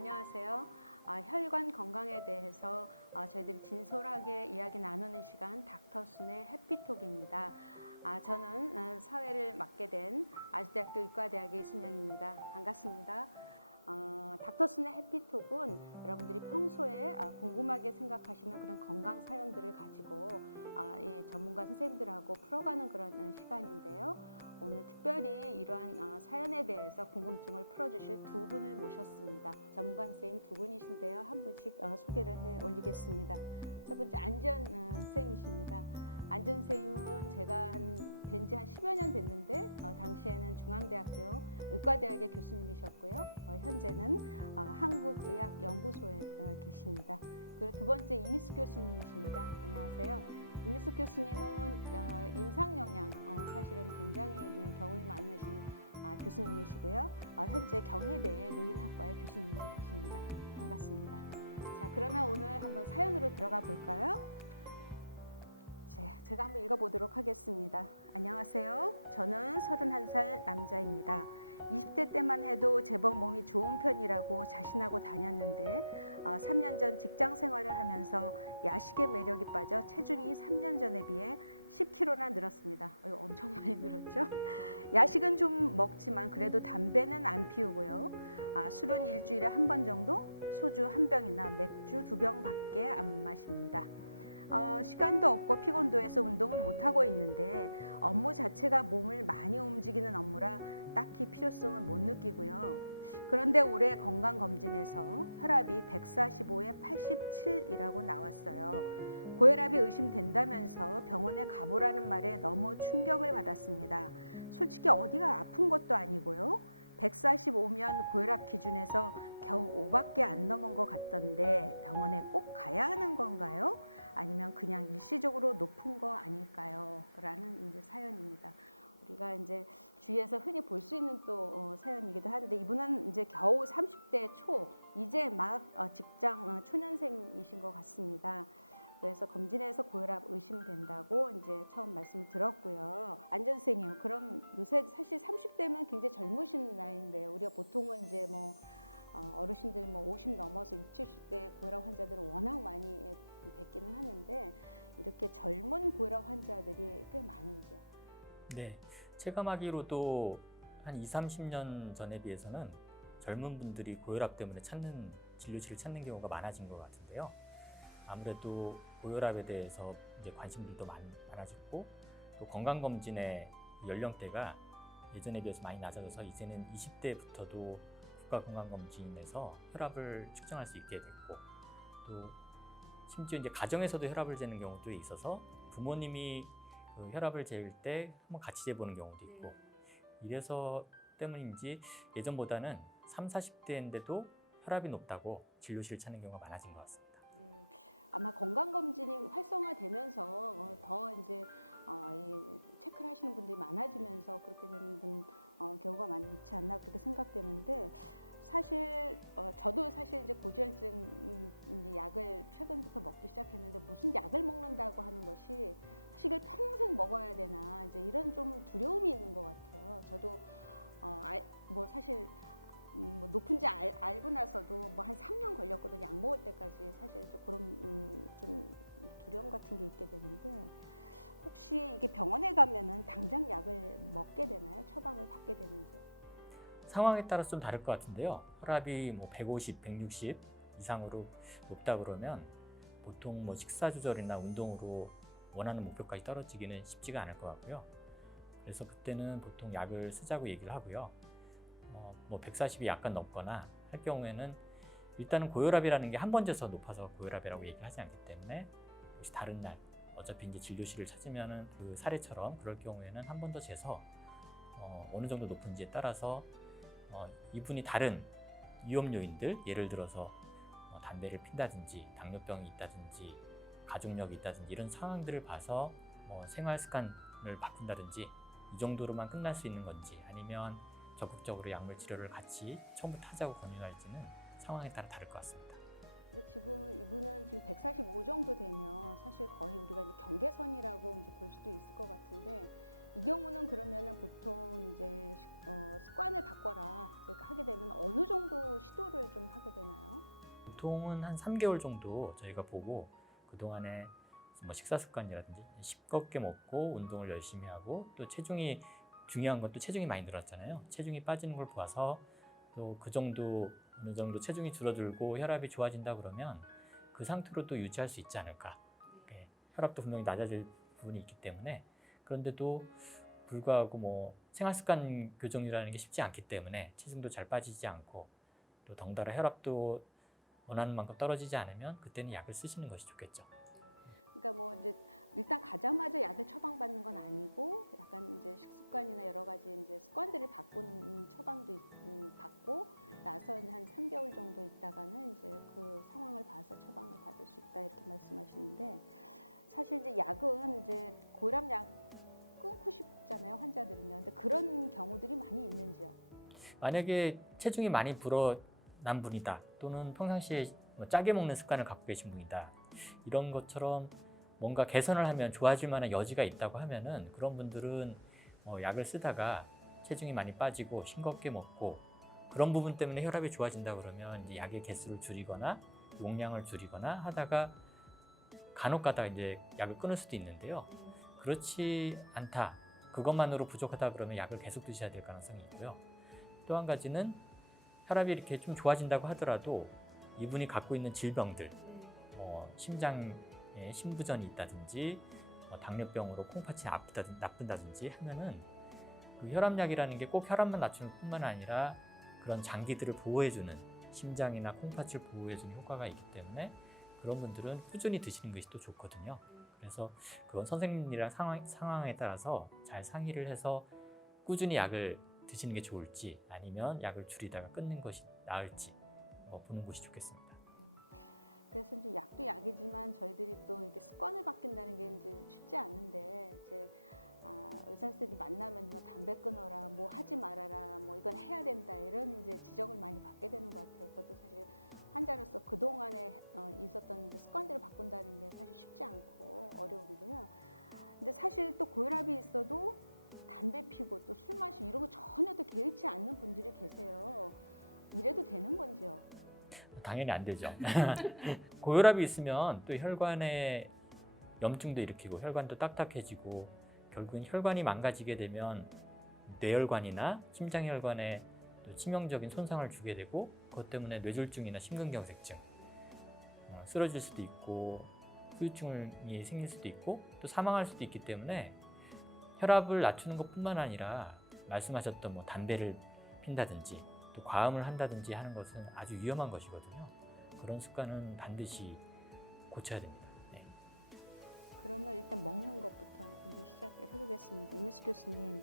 안녕하세요. 혈관 건강에 대해서 저희들이 진솔하게 이야기 나누는 시간 닥터순의 해피톡입니다. 저는 사회를 맡게 된 아주대학교 의과대학의 이순영입니다. 반갑습니다. 닥터순의 해피톡은 여러분들이 평소에 궁금하게 생각하시는 그런 건강 사연들을 가지고 이 전문가 선생님들하고 풀어가는 그런 시간인데요. 오늘 특별히 이러한 사연에 대해서 궁금증을 풀어주실 두 분을 모셨습니다. 전문가 선생님 두 분이신데요. 한 분씩 소개를 해 올리겠습니다. 첫 번째 안지연 선생님이십니다. 안지연 선생님은 제가 된 지 한 10여 년 됐는데 당시에는 중앙대학교 의과대학의 교수님이셨고요. 현재는 한국의학연구소에 계십니다. 그리고 두 번째 이미숙 교수님이십니다. 안녕하세요. 이미숙 교수님은 임상영양 사실은 굉장히 경험이 많으신 교수님이시고요. 현재 경희대의 노인학과의 교수님으로 계십니다. 반갑습니다. 자, 그러면 오늘 한번 사연으로 들어가 볼까요? 제가 한번 읽어보도록 하겠습니다. 안녕하세요. 저는 31살 남자입니다. 20대 때만 해도 제법 몸이 좋은 편이라고 자신하고 다녔는데 3년 전 직장 생활을 하면서 야식의 매력이 빠져 체중이 3년 전에 비해 10kg나 늘었습니다. 엄청 많이 늘었죠? 야식은 좀 먹지만 그래도 담배는 안 피우고요. 술은 일주일에 한 번 정도, 소주 한 병이나 맥주 2병밖에 안 마십니다. 시간도 없고 피곤도해서 운동은 못하고 있는데 업무 자체가 몸을 많이 움직이는 업무라 딱히 필요성은 못 느끼고요. 그런데 올해 건강검진에서 혈압이 145에 87이라고 나왔어요. 고혈압이 의심된다면서 병원에 가보라는 말에 너무 충격을 받았습니다. 솔직히 어디가 아픈 것도 아니고요. 145면 고혈압 기준에서 겨우 5밖에 안 넘은 것 같던데 병원에 꼭 가야 하는 건가요? 아니면 그냥 일시적으로 높은 거 아닐까요? 라는 이제 사연입니다. 우리가 이제 주위에서 흔히 볼 수 있는 또 사연이기도 한데 이분은 이제 겨우 30대 초, 이제 막 직장 초년생이신 것 같습니다. 그래서 검진에서 고혈압 의심된다고 이제 처음 말씀을 들었고요. 안전 선생님, 그럼 요새 사실 30대면 굉장히 젊으신 나이인데 우리가 보통은 이제 뭐 어르신들 뭐 50 넘어서 60, 70대 고혈압 환자들은 워낙 많이 뵙기는 하는데 이렇게 젊은 고혈압 환자들이 꽤 많은지요? 네, 체감하기로도 한 20, 30년 전에 비해서는 젊은 분들이 고혈압 때문에 진료실을 찾는 경우가 많아진 것 같은데요. 아무래도 고혈압에 대해서 이제 관심들도 많아졌고 또 건강검진의 연령대가 예전에 비해서 많이 낮아져서 이제는 20대부터도 국가건강검진에서 혈압을 측정할 수 있게 됐고 또 심지어 이제 가정에서도 혈압을 재는 경우도 있어서 부모님이 그 혈압을 재일 때 한번 같이 재보는 경우도 있고 이래서 때문인지 예전보다는 30, 40대인데도 혈압이 높다고 진료실을 찾는 경우가 많아진 것 같습니다. 네, 아마 건강검진이 활성화되면서 더 이제 체크를 하시는 분들이 많아지면서 그렇게 되는 경우가 많지 않나 그렇게 생각되는데 사실 저도 사실 이제 고지혈증 이제 약을 최근부터 먹기 시작했는데 무슨 약을 먹는다고 하는 것이 사실 이걸 평생 먹어야 되나 이제 이런 좀 두려움이 있는 것 같아요. 저도 뭐 사실 뭐 높은지 알고 나서도 뭐 한 3년 걸렸거든요. 약 먹을 때까지 사실 이제 그런 좀 두려움 같은 게 있게 되는데 혹시 이게 병원에 가면은 당장 약을 먹게 되나요? 처방을 받게 되는지요? 상황에 따라서 좀 다를 것 같은데요. 혈압이 뭐 150, 160 이상으로 높다 그러면 보통 뭐 식사 조절이나 운동으로 원하는 목표까지 떨어지기는 쉽지가 않을 것 같고요. 그래서 그때는 보통 약을 쓰자고 얘기를 하고요. 뭐 140이 약간 넘거나 할 경우에는 일단은 고혈압이라는 게 한 번 재서 높아서 고혈압이라고 얘기를 하지 않기 때문에 혹시 다른 날 어차피 이제 진료실을 찾으면은 그 사례처럼 그럴 경우에는 한 번 더 재서 어느 정도 높은지에 따라서 이분이 다른 위험 요인들 예를 들어서 담배를 핀다든지 당뇨병이 있다든지 가족력이 있다든지 이런 상황들을 봐서 생활 습관을 바꾼다든지 이 정도로만 끝날 수 있는 건지 아니면 적극적으로 약물 치료를 같이 처음부터 하자고 권유할지는 상황에 따라 다를 것 같습니다. 근데 지금 이분은 지금 145 정도 되면 사실 거의 우리가 이제 경계선이라고 이제 볼 수도 있을 것 같은데 이 경우는 그러면은 보통 이제 습관을 바꿔라 이제 하게 되면 어느 정도 시도를 좀 하게 되나요? 보통은 한 3개월 정도 저희가 보고 그동안에 뭐 식사 습관이라든지 싱겁게 먹고 운동을 열심히 하고 또 체중이 중요한 건 또 체중이 많이 늘었잖아요. 체중이 빠지는 걸 봐서 또 그 정도 어느 정도 체중이 줄어들고 혈압이 좋아진다 그러면 그 상태로 또 유지할 수 있지 않을까. 예, 혈압도 분명히 낮아질 부분이 있기 때문에 그런데도 불구하고 뭐 생활 습관 교정이라는 게 쉽지 않기 때문에 체중도 잘 빠지지 않고 또 덩달아 혈압도 원하는 만큼 떨어지지 않으면 그때는 약을 쓰시는 것이 좋겠죠. 그러니까 뭐 이제 일단 가자마자 약을 처방받는 건 아니고 약간 이제 식습관이나 여러 가지 이제 습관들을 바꾸는 처방도 받고 나서 이제 한 3개월 정도 있다가는 이제 그 상황을 봐서 처방을 받을 수 있다 이렇게 말씀하시는데 사실 이제 약은 이제 고혈압약 끊고 싶잖아요 환자들은요. 근데 그런 경우들이 많이 있는지요? 만약에 체중이 많이 불어난 분이다 또는 평상시에 뭐 짜게 먹는 습관을 갖고 계신 분이다 이런 것처럼 뭔가 개선을 하면 좋아질 만한 여지가 있다고 하면은 그런 분들은 약을 쓰다가 체중이 많이 빠지고 싱겁게 먹고 그런 부분 때문에 혈압이 좋아진다 그러면 이제 약의 개수를 줄이거나 용량을 줄이거나 하다가 간혹 가다가 이제 약을 끊을 수도 있는데요. 그렇지 않다. 그것만으로 부족하다 그러면 약을 계속 드셔야 될 가능성이 있고요. 또 한 가지는 혈압이 이렇게 좀 좋아진다고 하더라도 이분이 갖고 있는 질병들, 심장에 심부전이 있다든지 당뇨병으로 콩팥이 나쁜다든지 하면은 그 혈압약이라는 게 꼭 혈압만 낮추는 뿐만 아니라 그런 장기들을 보호해주는 심장이나 콩팥을 보호해주는 효과가 있기 때문에 그런 분들은 꾸준히 드시는 것이 또 좋거든요. 그래서 그건 선생님이랑 상황에 따라서 잘 상의를 해서 꾸준히 약을 드시는 게 좋을지 아니면 약을 줄이다가 끊는 것이 나을지 보는 것이 좋겠습니다. 그래서 이제 약도 약이지만 저희들이 또 이렇게 습관을 바뀐다는 게 이제 쉽지 않은데 이제 의사 선생님 만나면 뭐 담배 끊어라, 뭐 하지 말아라, 뭐 이건 해야 된다 이런 이제 지적을 많이 받게 되는 것 같아요. 그것도 사실 환자로서 그 동안에 있었던 이제 습관들을 바꾼다는 게 사실 쉽지 않고 어려운데요. 근데 사실 또 고혈압이 있어도 담배 피고 또 술 마시고 이런 거 전혀 또 개의치 않는 분들이 계세요. 이래도 되는 건지요? 당연히 안 되죠. 고혈압이 있으면 또 혈관에 염증도 일으키고 혈관도 딱딱해지고 결국은 혈관이 망가지게 되면 뇌혈관이나 심장혈관에 또 치명적인 손상을 주게 되고 그것 때문에 뇌졸중이나 심근경색증, 쓰러질 수도 있고 후유증이 생길 수도 있고 또 사망할 수도 있기 때문에 혈압을 낮추는 것뿐만 아니라 말씀하셨던 뭐 담배를 핀다든지 또 과음을 한다든지 하는 것은 아주 위험한 것이거든요. 그런 습관은 반드시 고쳐야 됩니다. 네. 그러면 일단 먹는 것부터 이제 시작을 해보겠습니다. 임일수 교수님,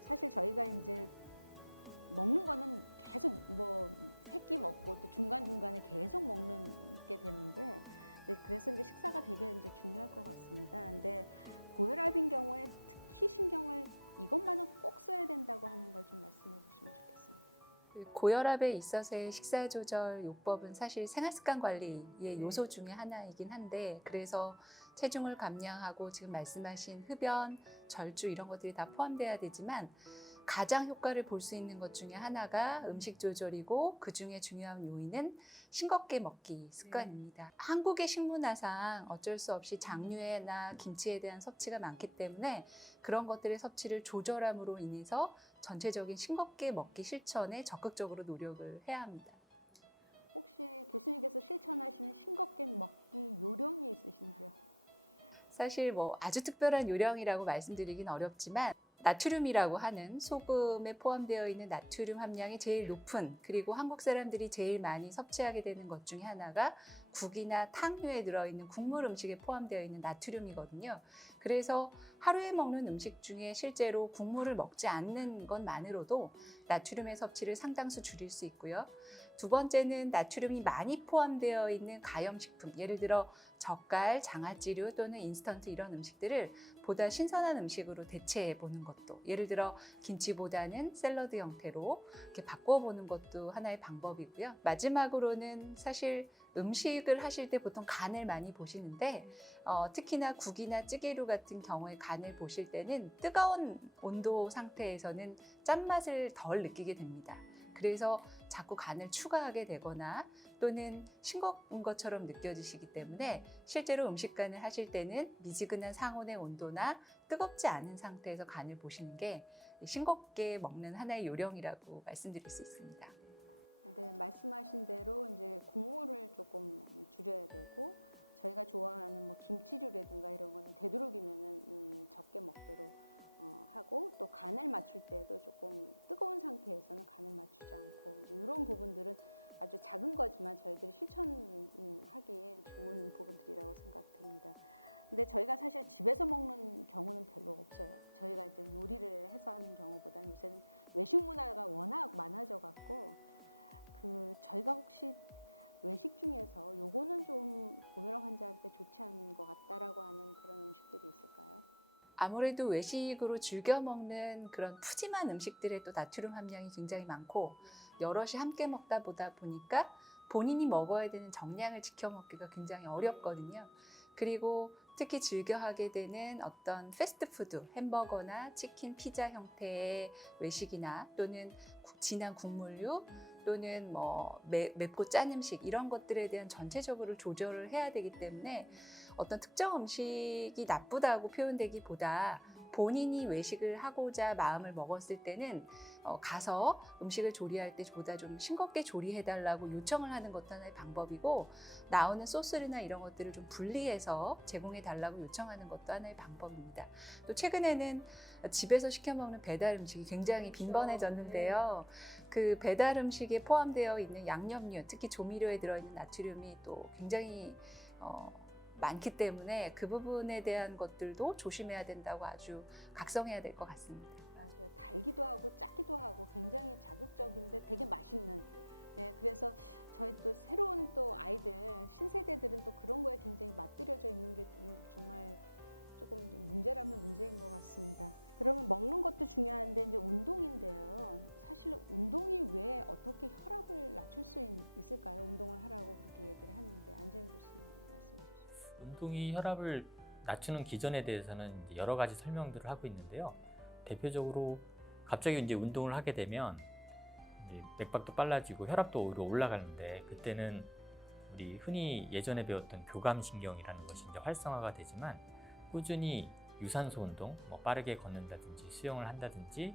사실 저희가 이제 먹는 거는 계속 뭐 세 끼 먹고 또 중간중간에 계속 먹는 게 되는데 그래서 이제 식사가 되게 이제 중요할 것 같습니다. 근데 고혈압인 경우에 특히 신경을 이것만은 꼭 써야 된다고 하는 걸 좀 말씀해 주시면 좋겠습니다. 고혈압에 있어서의 식사 조절 요법은 사실 생활습관 관리의 요소 중에 하나이긴 한데 그래서 체중을 감량하고 지금 말씀하신 흡연, 절주 이런 것들이 다 포함돼야 되지만 가장 효과를 볼 수 있는 것 중에 하나가 음식 조절이고 그 중에 중요한 요인은 싱겁게 먹기 습관입니다. 한국의 식문화상 어쩔 수 없이 장류나 김치에 대한 섭취가 많기 때문에 그런 것들의 섭취를 조절함으로 인해서 전체적인 싱겁게 먹기 실천에 적극적으로 노력을 해야 합니다. 혹시 교수님께서 실천하시는 싱겁게 먹기 요령이 있으신지요? 사실 뭐 아주 특별한 요령이라고 말씀드리긴 어렵지만 나트륨이라고 하는 소금에 포함되어 있는 나트륨 함량이 제일 높은 그리고 한국 사람들이 제일 많이 섭취하게 되는 것 중에 하나가 국이나 탕류에 들어있는 국물 음식에 포함되어 있는 나트륨이거든요. 그래서 하루에 먹는 음식 중에 실제로 국물을 먹지 않는 것만으로도 나트륨의 섭취를 상당수 줄일 수 있고요. 두 번째는 나트륨이 많이 포함되어 있는 가염식품, 예를 들어 젓갈, 장아찌류 또는 인스턴트 이런 음식들을 보다 신선한 음식으로 대체해 보는 것도, 예를 들어 김치보다는 샐러드 형태로 이렇게 바꿔보는 것도 하나의 방법이고요. 마지막으로는 사실 음식을 하실 때 보통 간을 많이 보시는데 특히나 국이나 찌개류 같은 경우에 간을 보실 때는 뜨거운 온도 상태에서는 짠맛을 덜 느끼게 됩니다. 그래서 자꾸 간을 추가하게 되거나 또는 싱거운 것처럼 느껴지시기 때문에 실제로 음식간을 하실 때는 미지근한 상온의 온도나 뜨겁지 않은 상태에서 간을 보시는 게 싱겁게 먹는 하나의 요령이라고 말씀드릴 수 있습니다. 네, 말씀하신 대로 이제 국물을 조금 줄여야 되고 저희가 좋아하는 뭐 김치류라든가 이런 거는 되도록이면은 적게 먹도록 하고 또 간을 맞출 때도 조금 뜨거운 상태에서는 간을 맞추지 않고 이제 이런 부분들은 아주 작은 거지만 저희들이 실천하기에 좋은 부분들이라고 생각됩니다. 근데 저희가 사실 집에서 먹는 경우는 별로 없어요. 저희가 이제 요리를 해서 하는 경우보다는 요새는 외식 문화가 워낙 많아져 갖고 저희가 혹시 외식 중에서 요거는 좀 고혈압 환자한테 좋지 않은 것 같다라고 하는 그런 음식들이 있을까요? 아무래도 외식으로 즐겨 먹는 그런 푸짐한 음식들에 또 나트륨 함량이 굉장히 많고 여럿이 함께 먹다 보니까 본인이 먹어야 되는 정량을 지켜 먹기가 굉장히 어렵거든요. 그리고 특히 즐겨 하게 되는 어떤 패스트푸드, 햄버거나 치킨, 피자 형태의 외식이나 또는 진한 국물류 또는 뭐 맵고 짠 음식 이런 것들에 대한 전체적으로 조절을 해야 되기 때문에 어떤 특정 음식이 나쁘다고 표현되기보다 본인이 외식을 하고자 마음을 먹었을 때는 가서 음식을 조리할 때보다 좀 싱겁게 조리해달라고 요청을 하는 것도 하나의 방법이고 나오는 소스나 이런 것들을 좀 분리해서 제공해달라고 요청하는 것도 하나의 방법입니다. 또 최근에는 집에서 시켜 먹는 배달 음식이 굉장히 빈번해졌는데요. 그 배달 음식에 포함되어 있는 양념류, 특히 조미료에 들어있는 나트륨이 또 굉장히 많기 때문에 그 부분에 대한 것들도 조심해야 된다고 아주 각성해야 될 것 같습니다. 맞아요. 달기도 하고 짜기도 하고 굉장히 자극적인데 되게 맛있는. 네, 그래서 저희 또 새로운 또 아이들 신세대들은 또 그런 거에 굉장히 맞들여져 있는 게 정말 조금 문제라면 문제인 것 같습니다. 그러면 먹는 것도 중요한데 이제 운동인데요. 사실 운동이 왜 어떻게 혈압을 낮출 수 있을까요? 운동을 하라고 그렇게 얘기를 하는데 안재현 교수님 말씀해 주시죠. 운동이 혈압을 낮추는 기전에 대해서는 이제 여러 가지 설명들을 하고 있는데요. 대표적으로 갑자기 이제 운동을 하게 되면 이제 맥박도 빨라지고 혈압도 오히려 올라가는데 그때는 우리 흔히 예전에 배웠던 교감신경이라는 것이 이제 활성화가 되지만 꾸준히 유산소 운동, 뭐 빠르게 걷는다든지 수영을 한다든지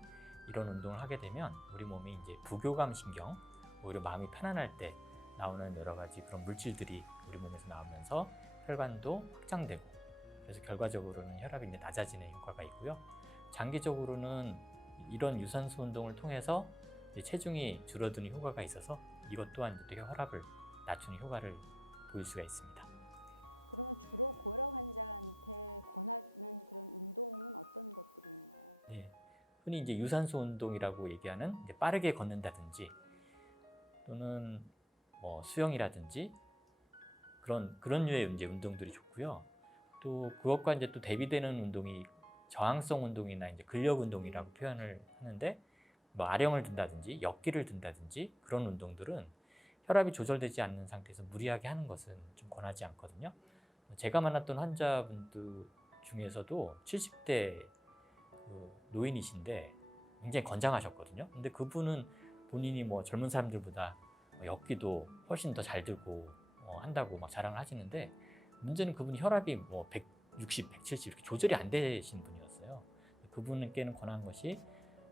이런 운동을 하게 되면 우리 몸이 이제 부교감신경, 오히려 마음이 편안할 때 나오는 여러 가지 그런 물질들이 우리 몸에서 나오면서 혈관도 확장되고 그래서 결과적으로는 혈압이 이제 낮아지는 효과가 있고요. 장기적으로는 이런 유산소 운동을 통해서 이제 체중이 줄어드는 효과가 있어서 이것 또한 이제 혈압을 낮추는 효과를 보일 수가 있습니다. 그러면 주로 고혈압 환자한테 권하는 그런 운동은 어떤 것들이 있나요? 네, 흔히 이제 유산소 운동이라고 얘기하는 이제 빠르게 걷는다든지 또는 뭐 수영이라든지 그런 류의 이제 운동들이 좋고요. 또 그것과 이제 또 대비되는 운동이 저항성 운동이나 이제 근력 운동이라고 표현을 하는데 뭐 아령을 든다든지 역기를 든다든지 그런 운동들은 혈압이 조절되지 않는 상태에서 무리하게 하는 것은 좀 권하지 않거든요. 제가 만났던 환자분들 중에서도 70대 그 노인이신데 굉장히 건장하셨거든요. 근데 그분은 본인이 뭐 젊은 사람들보다 역기도 훨씬 더 잘 들고 한다고 막 자랑을 하시는데 문제는 그분이 혈압이 뭐 160, 170 이렇게 조절이 안 되신 분이었어요. 그분께는 권한 것이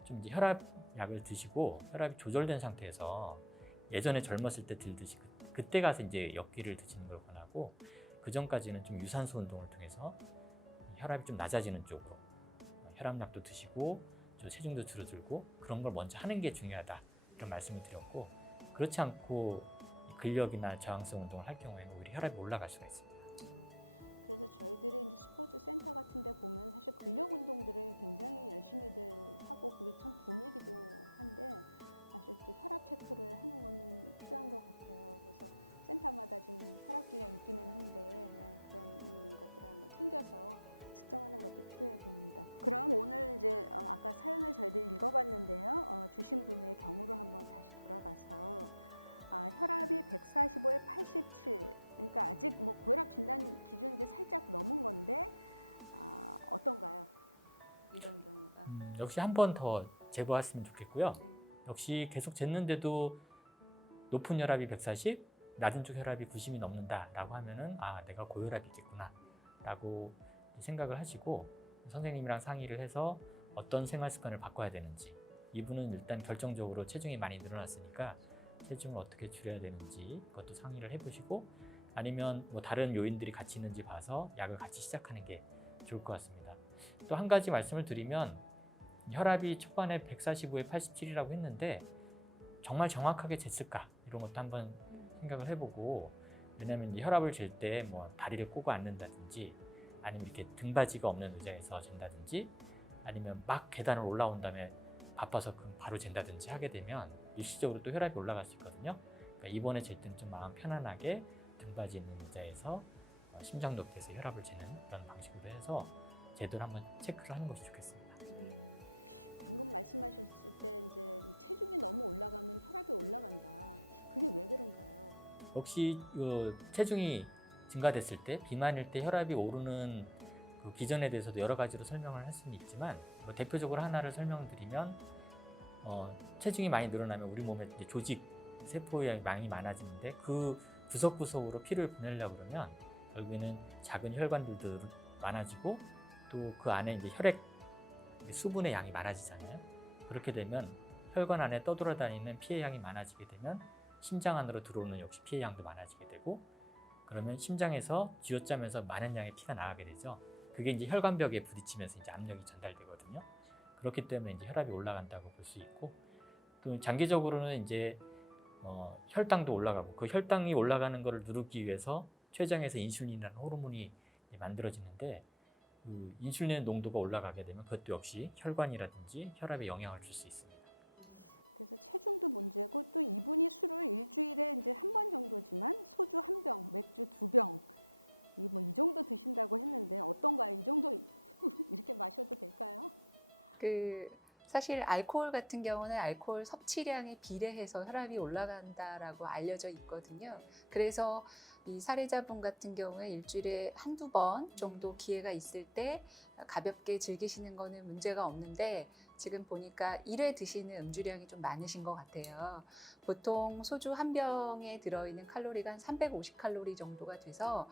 좀 이제 혈압약을 드시고 혈압이 조절된 상태에서 예전에 젊었을 때 들듯이 그때 가서 이제 역기를 드시는 걸 권하고 그 전까지는 좀 유산소 운동을 통해서 혈압이 좀 낮아지는 쪽으로 혈압약도 드시고 좀 체중도 줄어들고 그런 걸 먼저 하는 게 중요하다 이런 말씀을 드렸고 그렇지 않고 근력이나 저항성 운동을 할 경우에는 오히려 혈압이 올라갈 수가 있습니다. 그래서 저희들이 이제 스포츠 센터 같은 데 보면 사실 근력 운동들을 굉장히 열심히들 하고 그게 참 붐이기도 한데 사실 이제 혈압 체크를 하는 거는 필요한 것 같아요. 그래서 센터마다 지금 혈압기가 있기는 한데 그런 것들을 한번 챙겨서 측정하는 것도 필요해 보입니다. 그럼 오늘 이제 아까 사연을 저희들이 읽어봤는데요. 주신 분의 경우로 한번 다시 돌아가서 혈압이 145에 87. 그러니까 아직 뭐 고혈압 진단 기준 이제 살짝 넘은 건데 어떤가요? 이런 경우가. 역시 한 번 더 재보았으면 좋겠고요. 네. 역시 계속 쟀는데도 높은 혈압이 140, 낮은 쪽 혈압이 90이 넘는다라고 하면은 내가 고혈압이겠구나라고 생각을 하시고 선생님이랑 상의를 해서 어떤 생활 습관을 바꿔야 되는지, 이분은 일단 결정적으로 체중이 많이 늘어났으니까 체중을 어떻게 줄여야 되는지 그것도 상의를 해보시고, 아니면 뭐 다른 요인들이 같이 있는지 봐서 약을 같이 시작하는 게 좋을 것 같습니다. 또 한 가지 말씀을 드리면, 혈압이 초반에 145에 87이라고 했는데 정말 정확하게 쟀을까, 이런 것도 한번 생각을 해보고, 왜냐하면 이제 혈압을 잴 때 뭐 다리를 꼬고 앉는다든지, 아니면 이렇게 등받이가 없는 의자에서 잰다든지, 아니면 막 계단을 올라온 다음에 바빠서 바로 잰다든지 하게 되면 일시적으로 또 혈압이 올라갈 수 있거든요. 그러니까 이번에 잴 때는 좀 마음 편안하게 등받이 있는 의자에서 심장 높이에서 혈압을 재는 그런 방식으로 해서 제대로 한번 체크를 하는 것이 좋겠습니다. 방금 말씀하셨을 때 이제 이 체중이 너무 올라가면 혈압이 올라간다. 그게 왜 그런가요? 혹시 체중이 증가됐을 때, 비만일 때 혈압이 오르는 그 기전에 대해서도 여러 가지로 설명을 할 수는 있지만, 뭐 대표적으로 하나를 설명드리면, 체중이 많이 늘어나면 우리 몸에 이제 조직 세포의 양이 많아지는데, 그 구석구석으로 피를 보내려고 그러면 결국에는 작은 혈관들도 많아지고, 또 그 안에 이제 혈액 수분의 양이 많아지잖아요. 그렇게 되면 혈관 안에 떠돌아다니는 피의 양이 많아지게 되면 심장 안으로 들어오는 역시 피의 양도 많아지게 되고, 그러면 심장에서 쥐어짜면서 많은 양의 피가 나가게 되죠. 그게 이제 혈관벽에 부딪히면서 이제 압력이 전달되거든요. 그렇기 때문에 이제 혈압이 올라간다고 볼 수 있고, 또 장기적으로는 이제 혈당도 올라가고, 그 혈당이 올라가는 것을 누르기 위해서 췌장에서 인슐린이라는 호르몬이 만들어지는데, 그 인슐린 농도가 올라가게 되면 그것도 역시 혈관이라든지 혈압에 영향을 줄 수 있습니다. 그래서 체중도 문제고, 또 이분이 술을 일주일에 이제 한 번 정도지만 소주 한 병, 맥주 2병, 이 정도 드신다고 했는데 어떤가요? 이 정도 이렇게 마셔도 될까요? 사실 알코올 같은 경우는 알코올 섭취량에 비례해서 혈압이 올라간다라고 알려져 있거든요. 그래서 이 사례자분 같은 경우에 일주일에 한두 번 정도 기회가 있을 때 가볍게 즐기시는 거는 문제가 없는데, 지금 보니까 1회 드시는 음주량이 좀 많으신 것 같아요. 보통 소주 한 병에 들어있는 칼로리가 한 350칼로리 정도가 돼서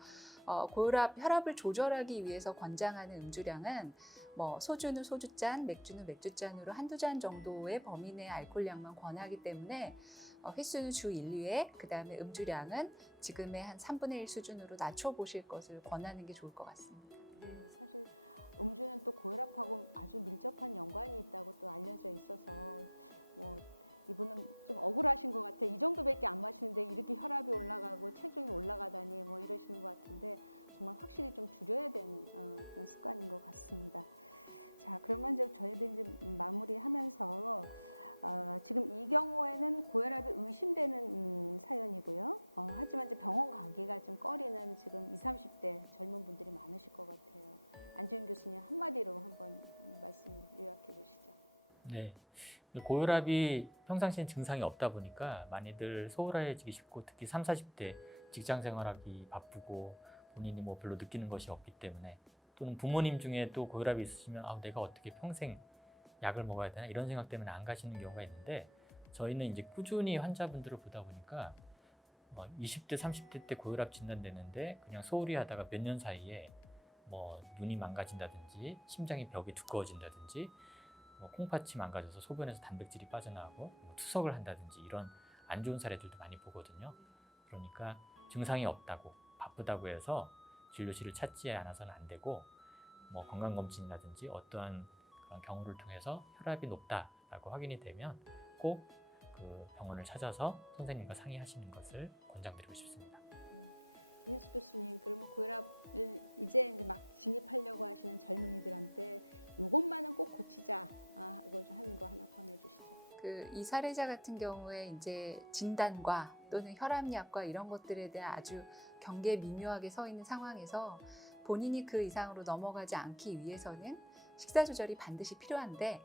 고혈압, 혈압을 조절하기 위해서 권장하는 음주량은 뭐 소주는 소주잔, 맥주는 맥주잔으로 한두 잔 정도의 범위 내 알코올량만 권하기 때문에 횟수는 주 1, 2회, 그 다음에 음주량은 지금의 한 3분의 1 수준으로 낮춰보실 것을 권하는 게 좋을 것 같습니다. 네, 사실 음주는 또 고혈압하고 아주 밀접한 연관이 있다고 또 알려져 있어서 뭐 이분은 좀 억울하신 것 같아요. 이 정도밖에 안 마시는데 이렇게 혈압이 올라가고 체중이 올라가다니 뭐 이러시는 것 같은데, 정말 확실히 좀 줄여야 되는 그런 습관인 것 같습니다. 자, 그러면 이제 저희도 이제 마무리하면서 지금 이 경우에는 고혈압이 의심되는 사연이고요. 하지만 이제 병원 가기가 좀 꺼리는 지금 20, 30대 젊은 분들이 많으실 것 같아요. 안지훈 교수님 한마디로 한번 말씀 요약해 주시죠. 네. 고혈압이 평상시엔 증상이 없다 보니까 많이들 소홀해지기 쉽고, 특히 30, 40대 직장 생활하기 바쁘고 본인이 뭐 별로 느끼는 것이 없기 때문에, 또는 부모님 중에 또 고혈압이 있으시면 내가 어떻게 평생 약을 먹어야 되나 이런 생각 때문에 안 가시는 경우가 있는데, 저희는 이제 꾸준히 환자분들을 보다 보니까 20대, 30대 때 고혈압 진단되는데 그냥 소홀히 하다가 몇 년 사이에 뭐 눈이 망가진다든지, 심장의 벽이 두꺼워진다든지, 뭐 콩팥이 망가져서 소변에서 단백질이 빠져나가고 뭐 투석을 한다든지, 이런 안 좋은 사례들도 많이 보거든요. 그러니까 증상이 없다고, 바쁘다고 해서 진료실을 찾지 않아서는 안 되고, 뭐 건강검진이라든지 어떠한 그런 경우를 통해서 혈압이 높다라고 확인이 되면 꼭 그 병원을 찾아서 선생님과 상의하시는 것을 권장드리고 싶습니다. 김윤숙 교수님, 그러면 고혈압을 이제 막 진입하려고 하시는 젊은이들한테 이것만은 꼭 고치자 하고 하는 거 하나 권해주시죠. 이 사례자 같은 경우에 이제 진단과 또는 혈압약과 이런 것들에 대한 아주 경계에 미묘하게 서 있는 상황에서 본인이 그 이상으로 넘어가지 않기 위해서는 식사 조절이 반드시 필요한데,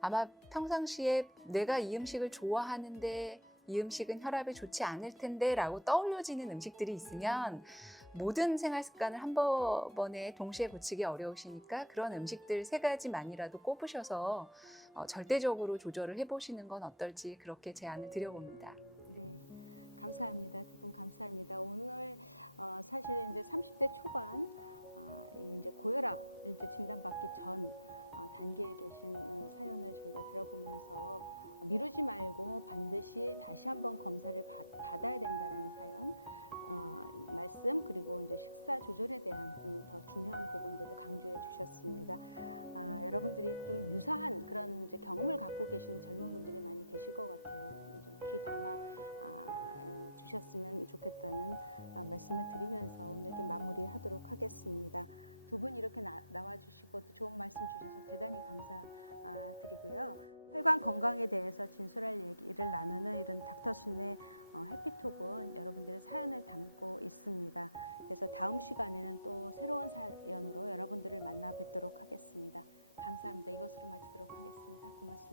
아마 평상시에 내가 이 음식을 좋아하는데 이 음식은 혈압에 좋지 않을 텐데 라고 떠올려지는 음식들이 있으면 모든 생활 습관을 한 번에 동시에 고치기 어려우시니까 그런 음식들 3가지만이라도 꼽으셔서 절대적으로 조절을 해보시는 건 어떨지 그렇게 제안을 드려봅니다. 네, 감사합니다. 두 분 감사합니다. 오늘 사실 이제 30대 초반 이제 고혈압을 이제 진단받기 전 단계에 계신 사연을 저희가 들어보면서 미루지 말고 반드시 다시 한번 검사를 받아야 된다는 사연 말씀, 그리고 이제 식사 조절에 대한 더 중요한 부분들을 강조해 주셨습니다. 여러분들이 좀 유사한 그런 이제 경험을 갖고 계신 젊은 분들이 많이 계실 것 같아요. 좀 귀 담아 주셨으면 좋겠다는 말씀을 드리면서 오늘 이렇게 마무리하도록 하겠습니다. 두 분 이렇게 나와 주시고 또 좋은 말씀 주셔서 대단히 감사드리고요. 혈관 건강에 대해서 진솔할 얘기를 나누는 이런 닥터순의 해피톡은 여러분들의 사연을 담고 있습니다. 그래서 다음 시간에는 또 새로운 사연으로 여러분들을 만나 뵙도록 하겠습니다. 감사합니다. 이것으로 마치도록 하겠습니다. 고맙습니다.